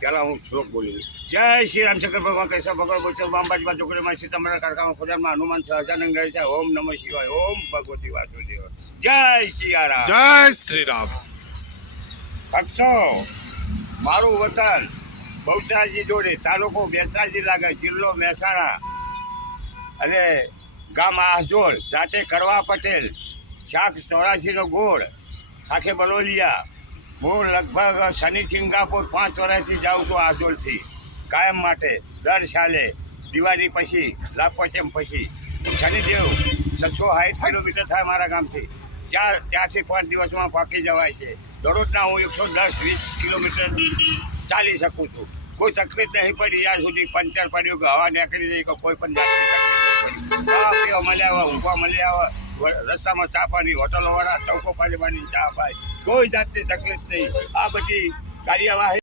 પહેલાં હું શ્લોક બોલી દઉં. જય શ્રી રામશંકર ભગવાન કૈસા ભગવાન બોચો બાંબાજી ચોકડીમાં સીતામઢી કારખાના ખોજારમાં હનુમાન સહજાનંદ રહે છે. ઓમ નમઃ શિવાય. ઓમ ભગવતી વાસુદેવ. જય સિયારામ. જય શ્રી રામ. ભક્તો, મારું વતન બહુચરાજી જોડે, તાલુકો બેચરાજી લાગે, જિલ્લો મહેસાણા અને ગામ આસજોડ, જાતે કરવા પટેલ, શાક 84નો ગોળ, ખાખે બલોલિયા. હું લગભગ શનિ સિંગાપુર 5 વર્ષથી જાઉં છું આસજોડથી કાયમ માટે. દર સાલે દિવાળી પછી, લાભપંચમ પછી શનિદેવ 660 કિલોમીટર થાય મારા ગામથી. ત્યાંથી 5 દિવસમાં પાકી જવાય છે. દરરોજના હું 110-20 કિલોમીટર ચાલી શકું છું. કોઈ તકલીફ નહીં પડી જ્યાં સુધી પંચર પડ્યું કે હવા નીકળી જાય કે કોઈ પણ જાતની તકલીફ નહીં પડી. ચા પીવા મળ્યા આવે, ઊંઘવા મળ્યા આવે, રસ્તામાં ચા પાણી, હોટલોવાળા ચૌકો પાડવાની ચા પાય, કોઈ જાતની તકલીફ નહીં. આ બધી કાર્યવાહી